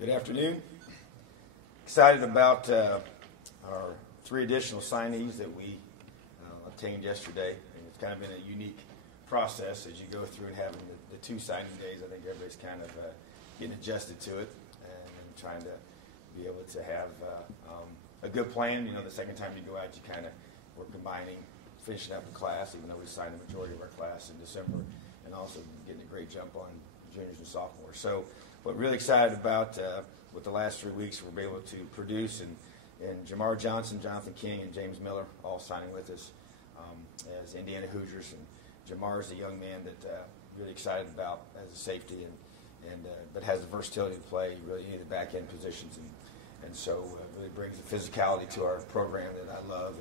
Good afternoon. Excited about our 3 additional signees that we obtained yesterday. And it's kind of been a unique process as you go through and having the 2 signing days. I think everybody's kind of getting adjusted to it and trying to be able to have a good plan. You know, the second time you go out, you kind of we're combining, finishing up a class, even though we signed the majority of our class in December, and also getting a great jump on juniors and sophomores. So, but really excited about with the last 3 weeks we'll be able to produce, and Jamar Johnson, Jonathan King, and James Miller all signing with us as Indiana Hoosiers. And Jamar is a young man that really excited about as a safety, and but has the versatility to play really any of the back end positions, and so really brings the physicality to our program that I love,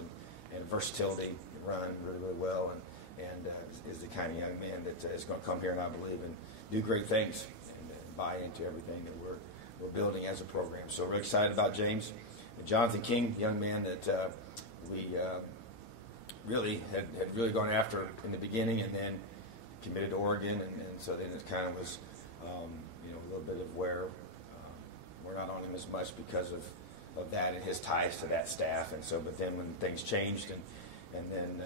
and versatility, run really well, and is the kind of young man that is going to come here, and I believe, and do great things and buy into everything that we're building as a program. So we're excited about James. And Jonathan King, young man that we really had really gone after in the beginning, and then committed to Oregon, and so then it kind of was a little bit of where we're not on him as much because of that and his ties to that staff. And so, but then when things changed, and then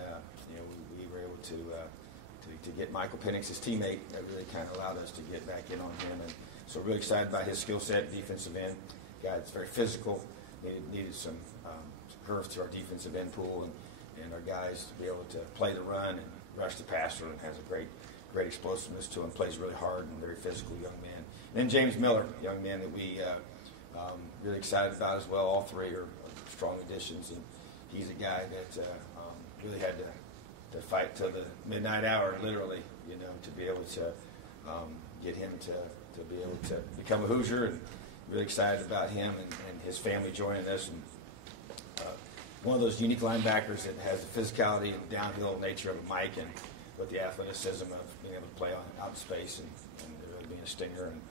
we were able to get Michael Penix, his teammate, that really kind of allowed us to get back in on him. And so really excited about his skill set, defensive end. Guy that's very physical, needed some curve to our defensive end pool, and our guys to be able to play the run and rush the passer, and has a great explosiveness to him, plays really hard, and very physical young man. And then James Miller, young man that we really excited about as well. All 3 are strong additions, and he's a guy that really had to fight till the midnight hour, literally, to be able to get him to be able to become a Hoosier, and really excited about him and his family joining us. And one of those unique linebackers that has the physicality and downhill nature of a Mike, and with the athleticism of being able to play out in space, and really being a stinger, and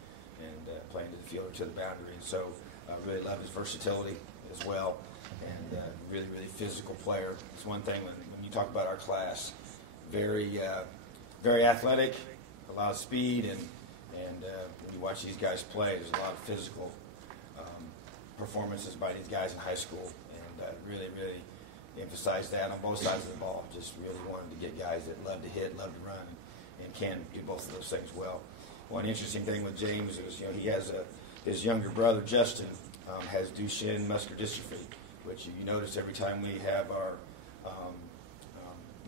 playing to the field or to the boundary. And so really love his versatility as well, and really physical player. It's one thing when you talk about our class, very athletic, a lot of speed, and when you watch these guys play, there's a lot of physical performances by these guys in high school, and really emphasize that on both sides of the ball. Just really wanted to get guys that love to hit, love to run, and can do both of those things well. One interesting thing with James is, he has his younger brother Justin has Duchenne muscular dystrophy, which you notice every time we have our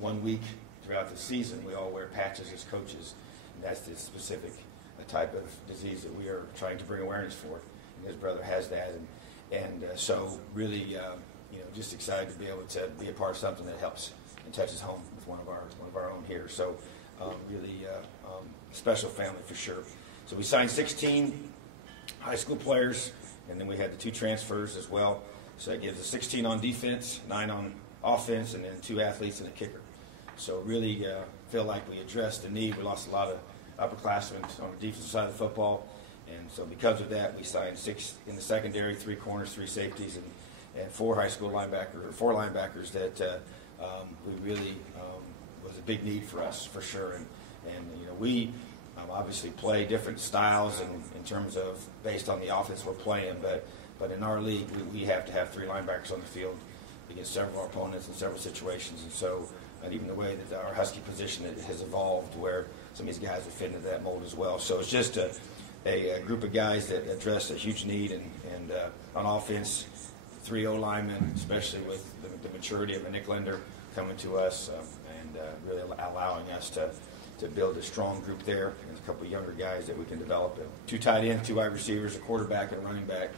1 week throughout the season, we all wear patches as coaches, and that's the specific type of disease that we are trying to bring awareness for. And his brother has that, and so really, just excited to be able to be a part of something that helps and touches home with one of our own here. So really special family for sure. So we signed 16 high school players, and then we had the 2 transfers as well. So that gives us 16 on defense, 9 on offense, and then 2 athletes and a kicker. So really feel like we addressed the need. We lost a lot of upperclassmen on the defensive side of the football, and so because of that, we signed 6 in the secondary, 3 corners, 3 safeties, and 4 linebackers that we really was a big need for us for sure. And we obviously play different styles in terms of based on the offense we're playing, but in our league we have to have 3 linebackers on the field against several opponents in several situations, and so even the way that our Husky position has evolved, where some of these guys have fit into that mold as well. So it's just a group of guys that address a huge need, and on offense, 3 O-linemen, especially with the maturity of a Nick Linder coming to us, and really allowing us to build a strong group there, and a couple of younger guys that we can develop. 2 tight ends, 2 wide receivers, a quarterback and a running back,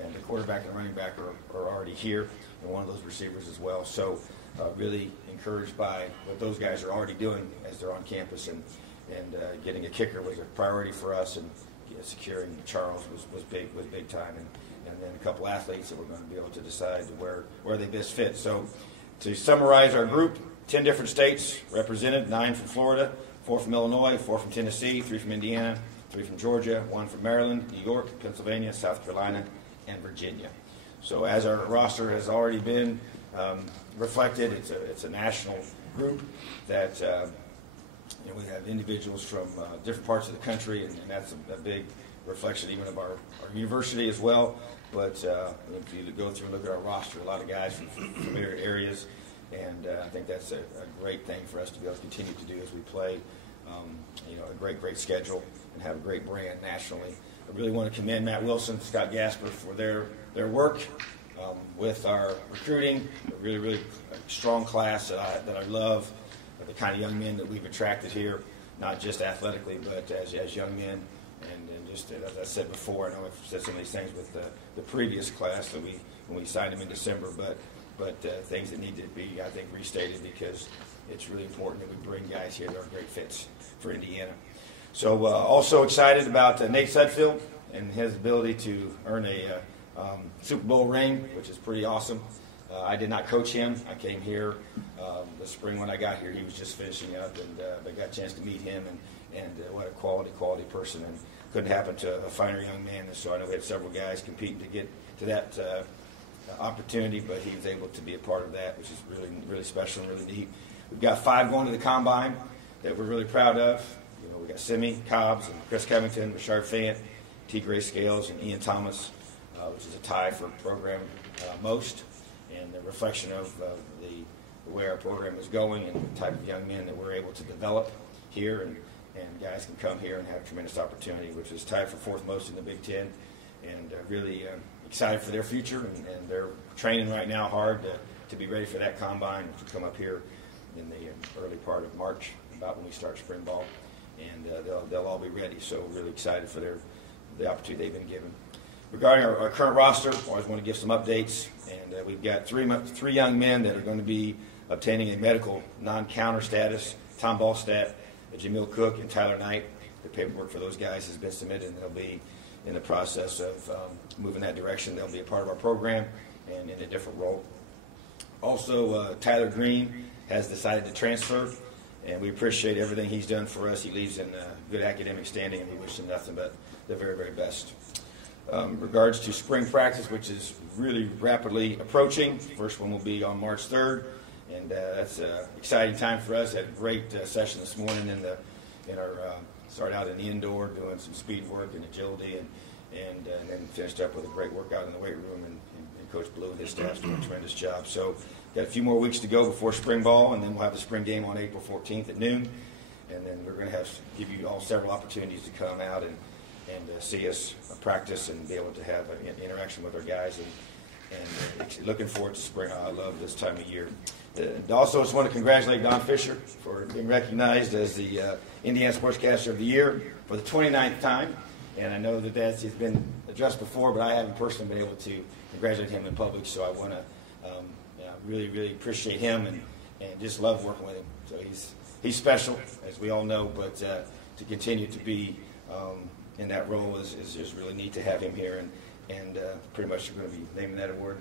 and the quarterback and running back are already here, and one of those receivers as well. So really encouraged by what those guys are already doing as they're on campus, and getting a kicker was a priority for us, and securing Charles was big time, and then a couple athletes that we're going to be able to decide where they best fit. So to summarize our group, 10 different states represented, 9 from Florida, 4 from Illinois, 4 from Tennessee, 3 from Indiana, 3 from Georgia, 1 from Maryland, New York, Pennsylvania, South Carolina, and Virginia. So as our roster has already been reflected, it's a national group that we have individuals from different parts of the country, and that's a big reflection even of our university as well. But if you go through and look at our roster, a lot of guys from familiar areas, and I think that's a great thing for us to be able to continue to do as we play. A great schedule and have a great brand nationally. I really want to commend Matt Wilson, Scott Gasper for their work with our recruiting. A really strong class that I love. The kind of young men that we've attracted here, not just athletically, but as young men. And just as I said before, I know I've said some of these things with the previous class that when we signed them in December, but things that need to be, I think, restated because it's really important that we bring guys here that are great fits for Indiana. So also excited about Nate Sudfield and his ability to earn a Super Bowl ring, which is pretty awesome. I did not coach him. I came here the spring when I got here. He was just finishing up, and I got a chance to meet him, and what a quality person. And couldn't happen to a finer young man. And so I know we had several guys competing to get to that opportunity, but he was able to be a part of that, which is really special and really neat. We've got 5 going to the combine that we're really proud of. We got Simi Cobbs and Chris Covington, Rashard Fant, T. Gray Scales, and Ian Thomas, which is a tie for program most, and the reflection of the way our program is going and the type of young men that we're able to develop here, and guys can come here and have tremendous opportunity, which is tied for 4th most in the Big Ten, and really excited for their future, and they're training right now hard to be ready for that combine, which will come up here in the early part of March, about when we start spring ball, and they'll all be ready. So really excited for the opportunity they've been given. Regarding our current roster, I always want to give some updates, and we've got three young men that are going to be obtaining a medical non-counter status. Tom Ballstat, Jamil Cook, and Tyler Knight. The paperwork for those guys has been submitted, and they'll be in the process of moving that direction. They'll be a part of our program and in a different role. Also, Tyler Green has decided to transfer, and we appreciate everything he's done for us. He leaves in good academic standing, and we wish him nothing but the very best. Regards to spring practice, which is really rapidly approaching. First one will be on March 3rd, and that's an exciting time for us. Had a great session this morning in our started out in the indoor doing some speed work and agility, and then finished up with a great workout in the weight room, and Coach Blue and his staff's doing a tremendous job. So got a few more weeks to go before spring ball, and then we'll have the spring game on April 14th at noon, and then we're going to give you all several opportunities to come out and see us practice and be able to have an interaction with our guys, and looking forward to spring. I love this time of year. Also, just want to congratulate Don Fisher for being recognized as the Indiana Sportscaster of the Year for the 29th time, and I know that he's been addressed before, but I haven't personally been able to congratulate him in public, so I want to really appreciate him and just love working with him. So he's special, as we all know, but to continue to be in that role is just really neat to have him here, and pretty much we're going to be naming that award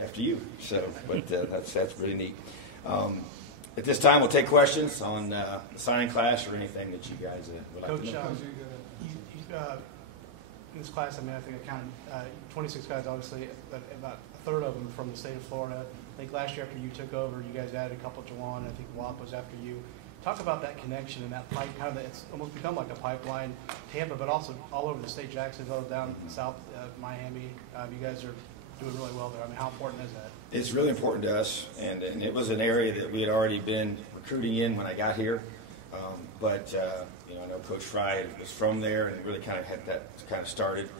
after you. So, but that's really neat. At this time, we'll take questions on the signing class or anything that you guys would like to know. Coach, in this class, I think I counted 26 guys, obviously, but about a third of them from the state of Florida. I think last year after you took over, you guys added a couple to Jawan. I think WAP was after you. Talk about that connection and that pipe, it's almost become like a pipeline, Tampa, but also all over the state, Jacksonville, down south, Miami. You guys are doing really well there. How important is that? It's really important to us, and it was an area that we had already been recruiting in when I got here. But I know Coach Fry was from there and really kind of had that kind of started.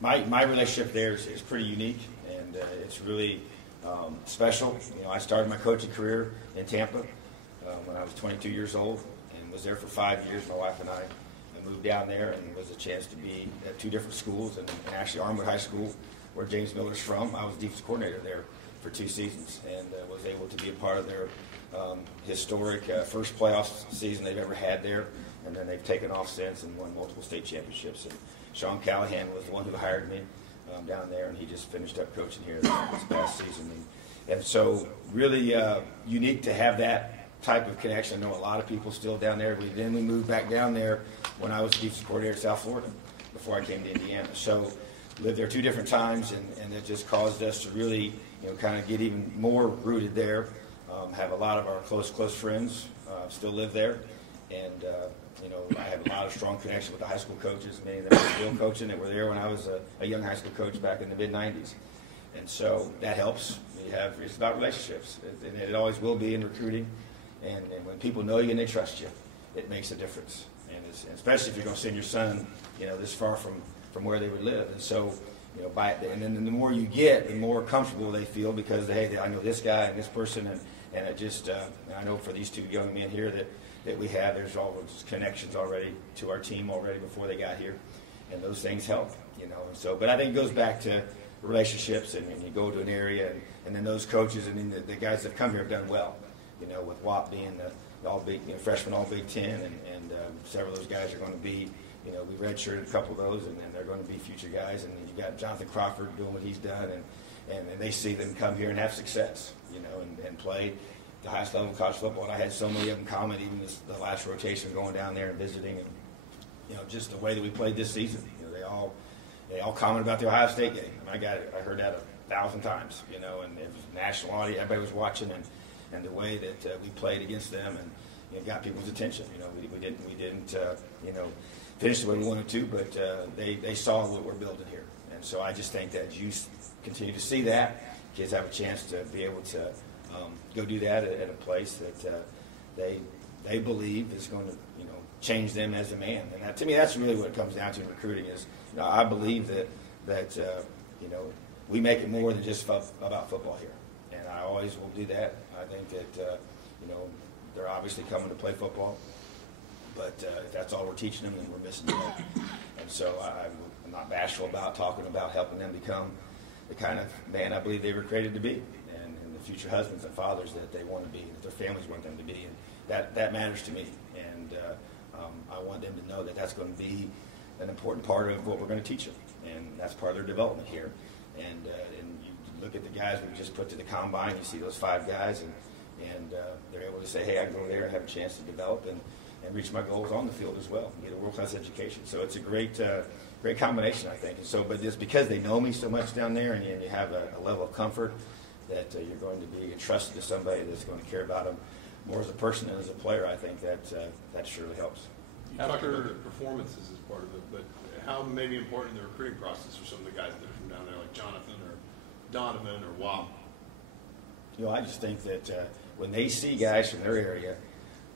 My relationship there is pretty unique, and it's really special. I started my coaching career in Tampa when I was 22 years old and was there for 5 years. My wife and I moved down there, and it was a chance to be at 2 different schools, and actually Armwood High School, where James Miller's from. I was defense coordinator there for 2 seasons, and was able to be a part of their historic first playoff season they've ever had there, and then they've taken off since and won multiple state championships. And Sean Callahan was the one who hired me down there, and he just finished up coaching here this past season. And so really unique to have that type of connection. I know a lot of people still down there. Then we moved back down there when I was defense coordinator in South Florida before I came to Indiana. So lived there 2 different times, and it just caused us to really kind of get even more rooted there. Have a lot of our close friends still live there, and I have a lot of strong connection with the high school coaches. Many of them are still coaching that were there when I was a young high school coach back in the mid-'90s. And so that helps. It's about relationships, and it always will be in recruiting. And when people know you and they trust you, it makes a difference. And especially if you're going to send your son, this far from where they would live. And so, and then the more you get, the more comfortable they feel because, hey, I know this guy and this person, and it just, I know for these two young men here that we have, there's all those connections already to our team already before they got here, and those things help, And so, but I think it goes back to relationships, and you go to an area, and then those coaches, and then the guys that come here have done well, with WAP being the all big freshman all Big Ten, and several of those guys are going to be, we redshirted a couple of those, and they're going to be future guys, and you got Jonathan Crawford doing what he's done, and they see them come here and have success, and play the highest level of college football. And I had so many of them comment, even the last rotation, going down there and visiting, and just the way that we played this season. They all comment about the Ohio State game. I heard that 1,000 times, and it was national audience. Everybody was watching, and the way that we played against them, and got people's attention. We didn't finish the way we wanted to, but they saw what we're building here. And so I just think that you continue to see that. Kids have a chance to be able to go do that at a place that they believe is going to change them as a man. And to me, that's really what it comes down to in recruiting is I believe that we make it more than just about football here. And I always will do that. I think that they're obviously coming to play football, but if that's all we're teaching them, then we're missing out. And so I'm not bashful about talking about helping them become the kind of man I believe they were created to be, and the future husbands and fathers that they want to be, and that their families want them to be. And that matters to me. And I want them to know that that's going to be an important part of what we're going to teach them, and that's part of their development here. And you look at the guys we just put to the combine, you see those 5 guys, and they're able to say, hey, I can go there and have a chance to develop and reach my goals on the field as well, get a world-class education. So it's a great combination, I think. And so, but it's because they know me so much down there, and you have a level of comfort that you're going to be entrusted to somebody that's going to care about them more as a person than as a player. I think that surely helps. You talked about the performances as part of it, but how maybe important in the recruiting process are some of the guys that are from down there, like Jonathan or Donovan or WAP? I just think that when they see guys from their area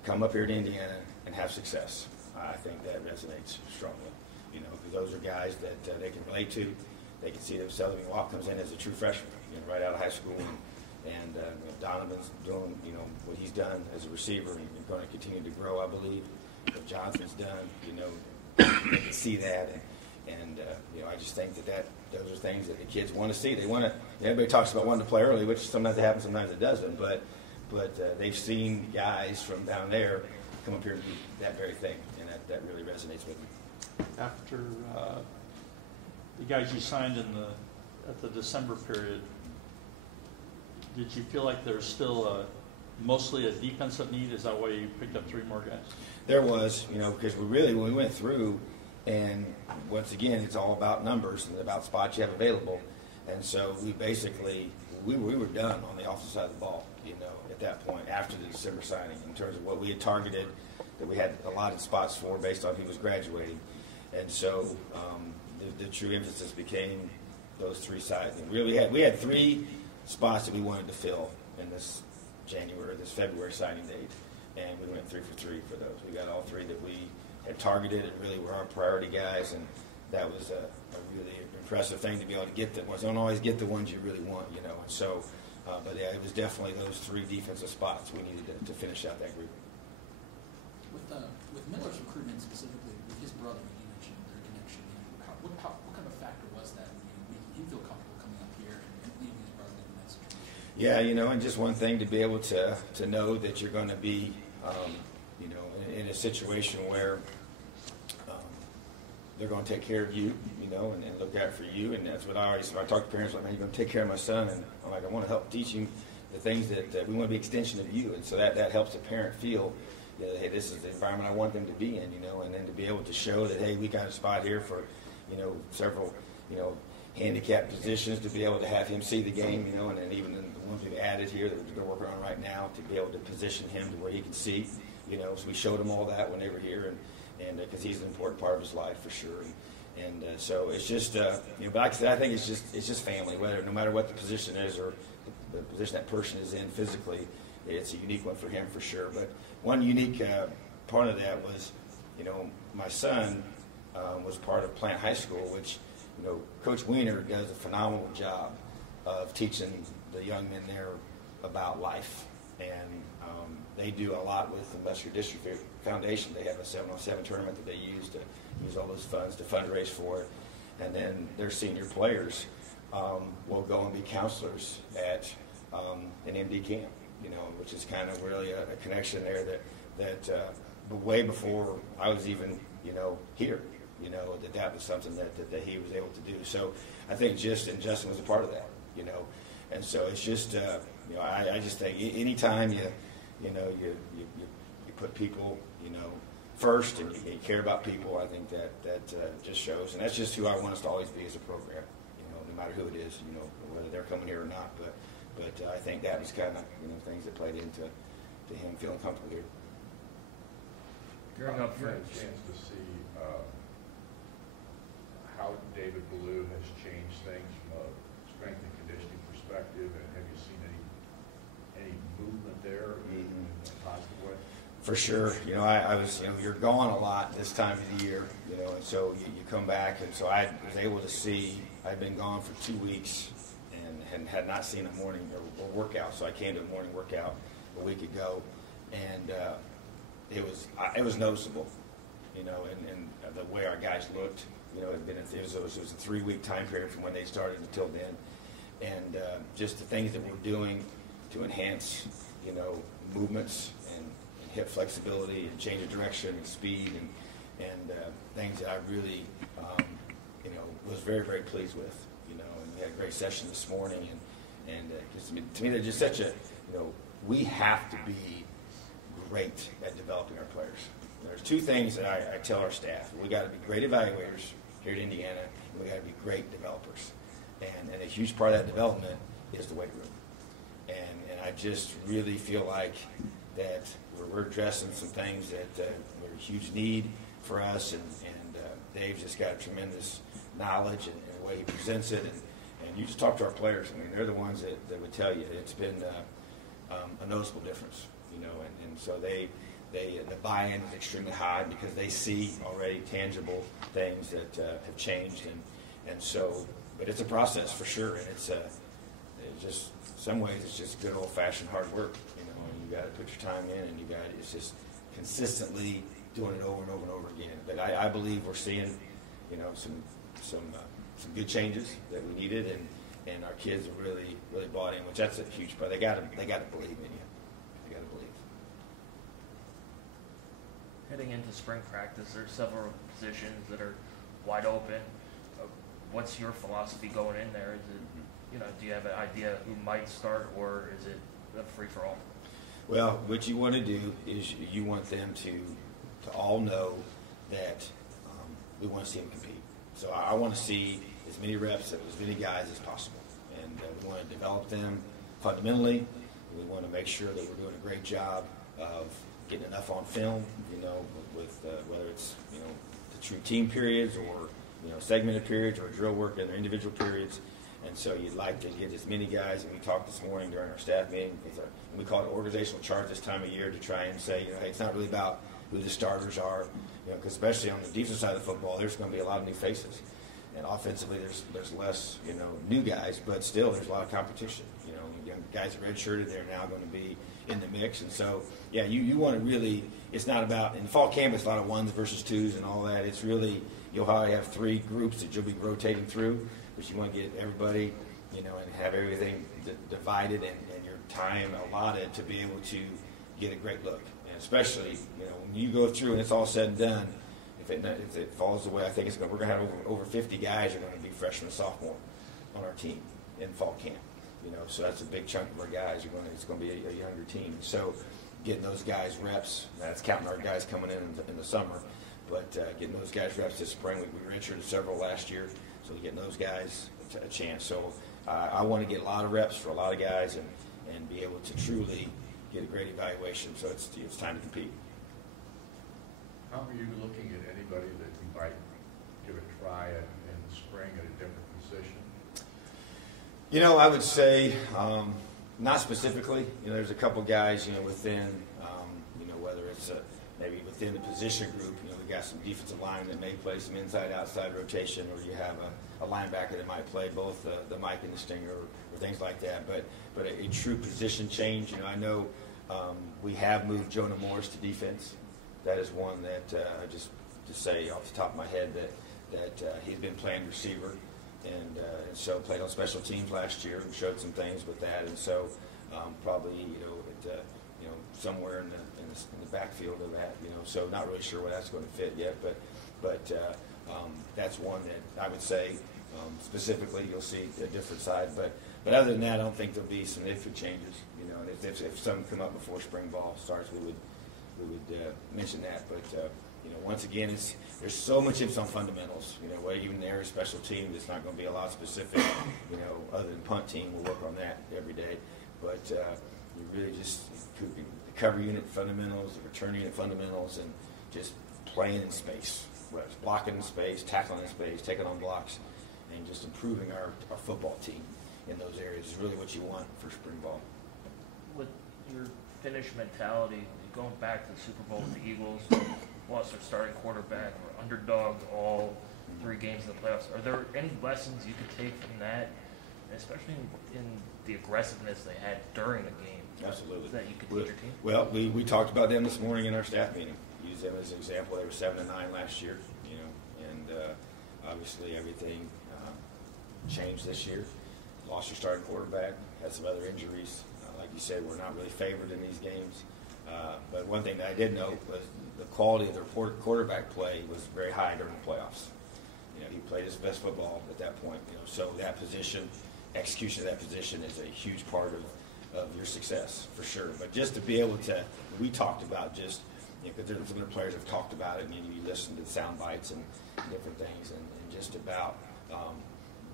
come up here to Indiana and have success, I think that resonates strongly. Because those are guys that they can relate to. They can see themselves. WAP comes in as a true freshman, right out of high school, and Donovan's doing, what he's done as a receiver and going to continue to grow, I believe. What Jonathan's done, they can see that, and I just think that those are things that the kids want to see. They want to. Everybody talks about wanting to play early, which sometimes it happens, sometimes it doesn't. But they've seen guys from down there come up here to do that very thing, and that really resonates with me. After the guys you signed at the December period, did you feel like there's still mostly a defensive need? Is that why you picked up 3 more guys? There was, because when we went through, and once again, it's all about numbers and about spots you have available. And so we were done on the offensive side of the ball, at that point after the December signing in terms of what we had targeted, that we had allotted spots for based on who was graduating. And so the true emphasis became those 3 sides. And we had 3 spots that we wanted to fill in this February signing date, and we went 3 for 3 for those. We got all 3 that we had targeted and really were our priority guys, and that was a really impressive thing to be able to get. You don't always get the ones you really want, And so, but yeah, it was definitely those 3 defensive spots we needed to finish out that group. With Miller's recruitment specifically, with his brother, you mentioned their connection. What kind of factor was that? Did you feel comfortable coming up here and leaving his brother in that situation? Yeah, and just one thing to be able to know that you're going to be, in a situation where they're going to take care of you, and look out for you. And that's what when I talk to parents, like, man, you're going to take care of my son. And I'm like, I want to help teach him the things that we want to be an extension of you. And so that helps the parent feel, hey, this is the environment I want them to be in, and then to be able to show that, hey, we got a spot here for, several, handicap positions, to be able to have him see the game, and then even the ones we've added here that we're working on right now, to be able to position him to where he can see, So we showed him all that when they were here, and because he's an important part of his life for sure. And so it's just, but like I said, I think it's just family. No matter what the position is or the position that person is in physically, it's a unique one for him for sure. But one unique part of that was, my son was part of Plant High School, which, Coach Wiener does a phenomenal job of teaching the young men there about life. And they do a lot with the Western District Foundation. They have a 7-on-7 tournament that they use to use all those funds to fundraise for it. And then their senior players will go and be counselors at an MD camp, which is kind of really a connection there that way before I was even, here, that was something that he was able to do. So I think Justin was a part of that, and so it's just, I just think anytime you put people, first and you care about people, I think that just shows, and that's just who I want us to always be as a program, no matter who it is, whether they're coming here or not. But I think that was kind of things that played into him feeling comfortable here. Growing up, you had a chance to see how David Ballou has changed things from a strength and conditioning perspective, and have you seen any movement there in a positive way? For sure. I was, you're gone a lot this time of the year, and so you come back, and so I was able to see, I'd been gone for 2 weeks and had not seen a morning or workout, so I came to a morning workout a week ago, and it was noticeable, and the way our guys looked, it was a 3-week time period from when they started until then, and just the things that we're doing to enhance, movements and hip flexibility and change of direction and speed and things that I really, was very, very pleased with, and we had a great session this morning, and just, to me, they're just such a, we have to be great at developing our players. There's 2 things that I tell our staff. We got to be great evaluators here at Indiana, and we got to be great developers. And a huge part of that development is the weight room. And I just really feel like that we're addressing some things that are a huge need for us, and Dave's just got tremendous knowledge and the way he presents it. And you just talk to our players. I mean, they're the ones that would tell you it's been a noticeable difference, and so the buy-in is extremely high because they see already tangible things that have changed, and so, but it's a process for sure, and it's just, some ways it's just good old-fashioned hard work, and you got to put your time in, and it's just consistently doing it over and over and over again. But I believe we're seeing, some good changes that we needed, and our kids are really, really bought in, which that's a huge part. They got to believe in you. They got to believe. Heading into spring practice, there's several positions that are wide open. What's your philosophy going in there? Is it, do you have an idea who might start, or is it a free-for-all? Well, what you want to do is you want them to all know that we want to see them compete. So I want to see as many reps of as many guys as possible, and we want to develop them fundamentally. We want to make sure that we're doing a great job of getting enough on film, with whether it's the true team periods or segmented periods or drill work in their individual periods. And so you'd like to get as many guys, and we talked this morning during our staff meeting, we call it organizational chart this time of year to try and say, hey, it's not really about who the starters are, because especially on the defensive side of the football, there's going to be a lot of new faces. And offensively, there's less, new guys, but still there's a lot of competition. Young guys are redshirted, they're now going to be in the mix. And so, yeah, you want to really, it's not about, in fall camp, it's a lot of 1s versus 2s and all that. It's really, you'll probably have 3 groups that you'll be rotating through, but you want to get everybody, and have everything divided and your time allotted to be able to get a great look. And especially, when you go through and it's all said and done, if it falls the way I think it's going, we're going to have over 50 guys are going to be freshmen and sophomore on our team in fall camp. So that's a big chunk of our guys. It's going to be a younger team. So getting those guys reps, that's counting our guys coming in the summer, but getting those guys reps this spring. We redshirted several last year, so getting those guys a chance. So I want to get a lot of reps for a lot of guys and be able to truly get a great evaluation. So it's time to compete. How are you looking at anybody that you might give a try at in the spring at a different position? You know, I would say not specifically. You know, there's a couple guys, you know, within, you know, whether it's maybe within the position group. You know, we got some defensive line that may play some inside-outside rotation, or you have a linebacker that might play both the Mike and the Stinger, or things like that. But a true position change. You know, I know we have moved Jonah Morris to defense. That is one that I just to say off the top of my head that he's been playing receiver. And so played on special teams last year and showed some things with that. And so probably, you know, somewhere in the backfield of that, you know. So not really sure where that's going to fit yet, but that's one that I would say specifically you'll see a different side. But other than that, I don't think there'll be significant changes. You know, and if some come up before spring ball starts, we would mention that. But you know, once again, there's so much emphasis on fundamentals. You know, even there, special teams, it's not going to be a lot specific. You know, other than punt team, we'll work on that every day. But you really just the cover unit fundamentals, the return unit fundamentals, and just playing in space, whether it's blocking in space, tackling in space, taking on blocks, and just improving our football team in those areas is really what you want for spring ball. With your finish mentality, going back to the Super Bowl with the Eagles, lost their starting quarterback, or underdogged all 3 games in the playoffs. Are there any lessons you could take from that, especially in the aggressiveness they had during the game? Absolutely. That you could teach your team? Well, we talked about them this morning in our staff meeting. Use them as an example. They were 7-9 last year, you know, and obviously everything changed this year. Lost your starting quarterback, had some other injuries. Like you said, we're not really favored in these games. But one thing that I did note was the quality of their quarterback play was very high during the playoffs. You know, he played his best football at that point. You know, so that position, execution of that position is a huge part of your success for sure. But just to be able to, we talked about just, you know, because some other players have talked about it, and you listen to the sound bites and different things, and just about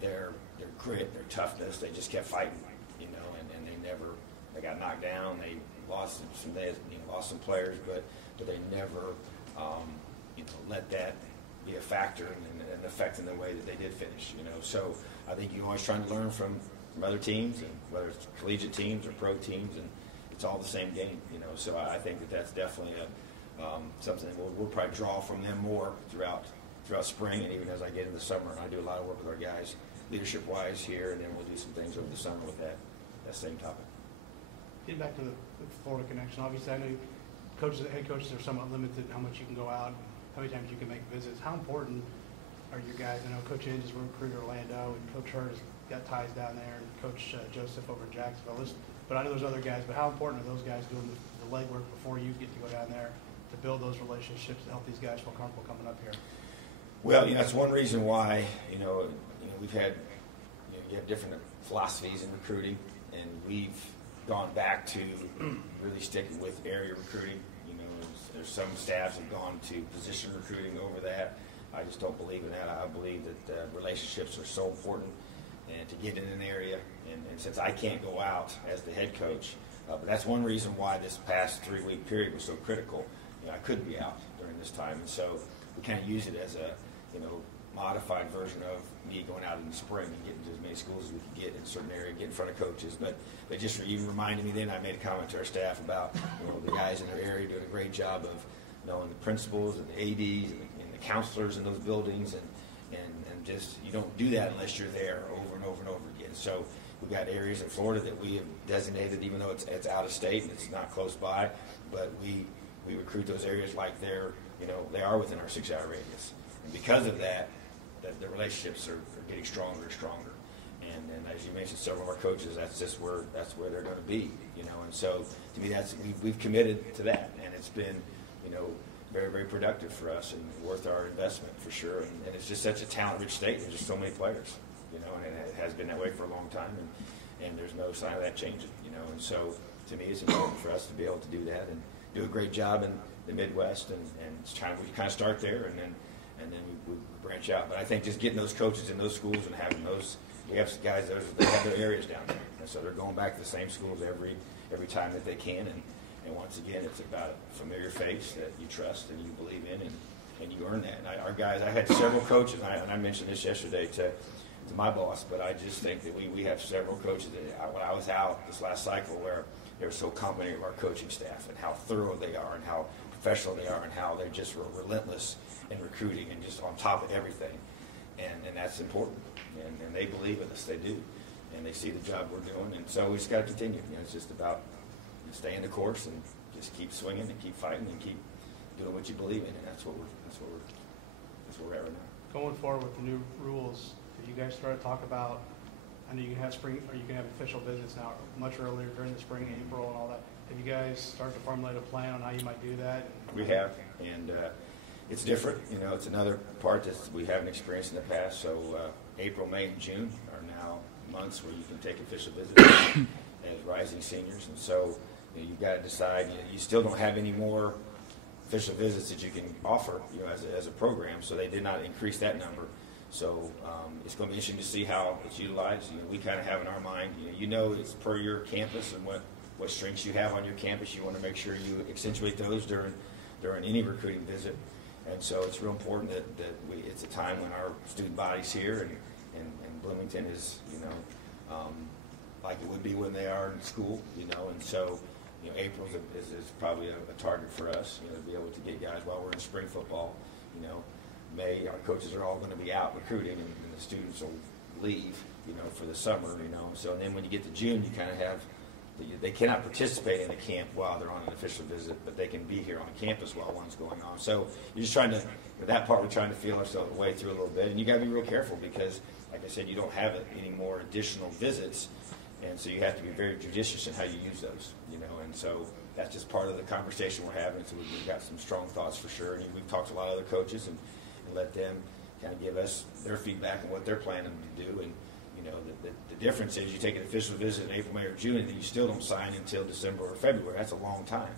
their grit, their toughness. They just kept fighting, you know, and they got knocked down. They lost lost some players, but they never you know, let that be a factor and affect in the way that they did finish, you know. So I think you're always trying to learn from other teams, and whether it's collegiate teams or pro teams, and it's all the same game, you know. So I think that's definitely something that we'll probably draw from them more throughout spring, and even as I get into the summer. And I do a lot of work with our guys leadership-wise here, and then we'll do some things over the summer with that same topic. Getting back to the Florida connection, obviously I know head coaches are somewhat limited in how much you can go out, how many times you can make visits. How important are your guys? I know Coach Inge is recruited Orlando, and Coach Hurd has got ties down there, and Coach Joseph over in Jacksonville. But I know there's other guys, but how important are those guys doing the legwork before you get to go down there to build those relationships to help these guys feel comfortable coming up here? Well, you know, that's one reason why, you know we've had, you have different philosophies in recruiting, and we've gone back to really sticking with area recruiting. You know, there's some staffs have gone to position recruiting over that. I just don't believe in that. I believe that relationships are so important, and to get in an area, and since I can't go out as the head coach, but that's one reason why this past 3-week period was so critical. You know, I couldn't be out during this time, and so we kind of use it as a, you know, modified version of me going out in the spring and getting to as many schools as we could get in a certain area, get in front of coaches. But just even reminded me then, I made a comment to our staff about, you know, the guys in their area doing a great job of knowing the principals and the ADs and the counselors in those buildings, and just, you don't do that unless you're there over and over and over again. So we've got areas in Florida that we have designated, even though it's out of state and it's not close by, but we recruit those areas like they're, you know, they are within our 6-hour radius. And because of that, the relationships are getting stronger and stronger. And as you mentioned, several of our coaches, that's where they're going to be, you know. And so to me, we've committed to that, and it's been, you know, very, very productive for us and worth our investment for sure. And it's just such a talent-rich state. There's just so many players, you know, and it has been that way for a long time, and there's no sign of that changing, you know. And so to me, it's important for us to be able to do that and do a great job in the Midwest, and we kind of start there, and then we branch out. But I think just getting those coaches in those schools and having those, we have some guys that have their areas down there, and so they're going back to the same schools every time that they can, And once again, it's about a familiar face that you trust and you believe in, and you earn that. And our guys, I had several coaches, and I mentioned this yesterday to my boss, but I just think that we have several coaches that when I was out this last cycle where they were so complimentary of our coaching staff and how thorough they are and how professional they are and how they're just relentless in recruiting and just on top of everything. And that's important. And they believe in us, they do. And they see the job we're doing. And so we just got to continue. It's just about staying the course and just keep swinging and keep fighting and keep doing what you believe in. And that's where we're at right now. Going forward with the new rules, have you guys started to talk about, I know you can have spring, or you can have official visits now much earlier during the spring, April and all that. Have you guys started to formulate a plan on how you might do that? We have, and it's different. It's another part that we haven't experienced in the past. So April, May, and June are now months where you can take official visits as rising seniors. And so you've got to decide. You still don't have any more official visits that you can offer, as a program. So they did not increase that number. So it's going to be interesting to see how it's utilized. We kind of have in our mind, it's per your campus and what strengths you have on your campus. You want to make sure you accentuate those during any recruiting visit. And so it's real important that it's a time when our student body's here and Bloomington is, like it would be when they are in school, and so, April is probably a target for us, to be able to get guys while we're in spring football. May, our coaches are all going to be out recruiting, and the students will leave, for the summer, So, and then when you get to June, you kind of have, they cannot participate in the camp while they're on an official visit, but they can be here on campus while one's going on. So you're just trying to, with that part, we're trying to feel ourselves way through a little bit. And you got to be real careful because, like I said, you don't have any more additional visits. And so you have to be very judicious in how you use those, And so that's just part of the conversation we're having. So we've got some strong thoughts for sure. And we've talked to a lot of other coaches and let them kind of give us their feedback on what they're planning to do. And, the difference is you take an official visit in April, May, or June, and then you still don't sign until December or February. That's a long time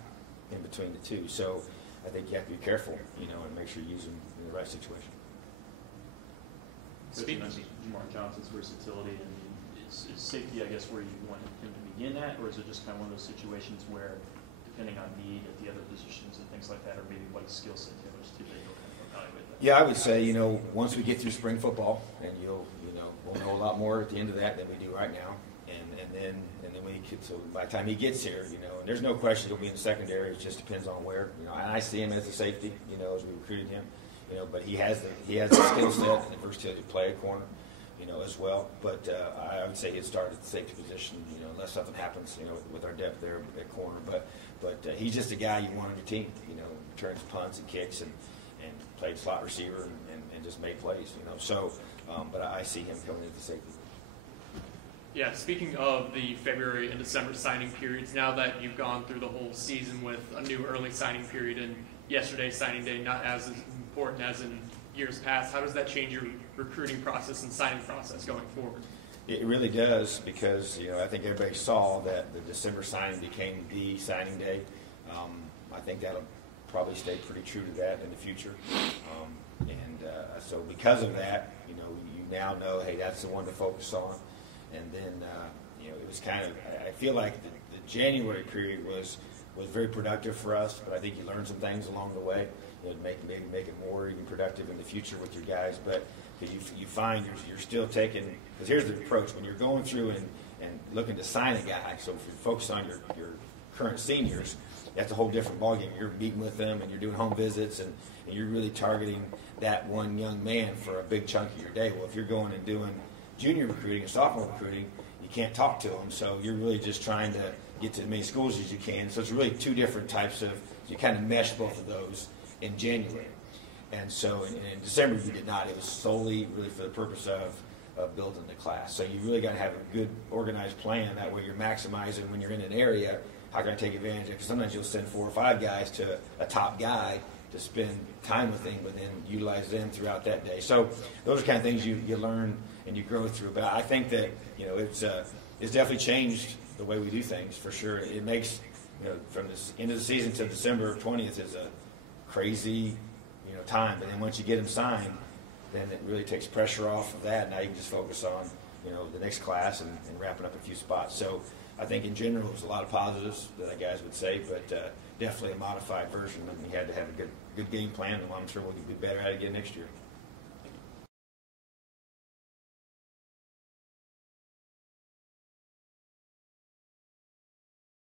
in between the two. So I think you have to be careful, and make sure you use them in the right situation. Speaking of Jamar Johnson's versatility, and is safety, I guess, where you want him to begin at, or is it just kind of one of those situations where, depending on need at the other positions and things like that, or maybe what skill set Taylor's too big, you'll kind of evaluate that? Yeah, I would say, once we get through spring football, and we'll know a lot more at the end of that than we do right now, and then when he gets, so by the time he gets here, and there's no question he'll be in the secondary. It just depends on where, and I see him as a safety, as we recruited him, but he has the skill set and the versatility to play a corner, as well. But I would say he'd start at the safety position, unless something happens, with our depth there at corner. But he's just a guy you want on your team, returns punts and kicks and played slot receiver and just made plays, So, but I see him coming into safety. Yeah, speaking of the February and December signing periods, now that you've gone through the whole season with a new early signing period and yesterday's signing day not as important as in years past, how does that change your recruiting process and signing process going forward? It really does because, I think everybody saw that the December signing became the signing day. I think that'll probably stay pretty true to that in the future. So because of that, you now know, hey, that's the one to focus on. And then, it was kind of, I feel like the January period was very productive for us, but I think you learned some things along the way. Maybe make it more even productive in the future with your guys. But you find you're still taking, because here's the approach. When you're going through and looking to sign a guy, so if you focus on your current seniors, that's a whole different ballgame. You're meeting with them and you're doing home visits and you're really targeting that one young man for a big chunk of your day. Well, if you're going and doing junior recruiting and sophomore recruiting, you can't talk to them. So you're really just trying to get to as many schools as you can. So it's really two different types of, you kind of mesh both of those in January. And so in December you did not. It was solely really for the purpose of building the class. So you really got to have a good organized plan. That way you're maximizing when you're in an area, how can I take advantage of it? Because sometimes you'll send 4 or 5 guys to a top guy to spend time with him, but then utilize them throughout that day. So those are kind of things you learn and you grow through. But I think that, it's definitely changed the way we do things for sure. It makes, from this end of the season to December 20th is a crazy, time. But then once you get them signed, then it really takes pressure off of that. Now you can just focus on, the next class and wrapping up a few spots. So I think in general it was a lot of positives that the guys would say, but definitely a modified version, and we had to have a good game plan, and I'm sure we'll be better at it again next year.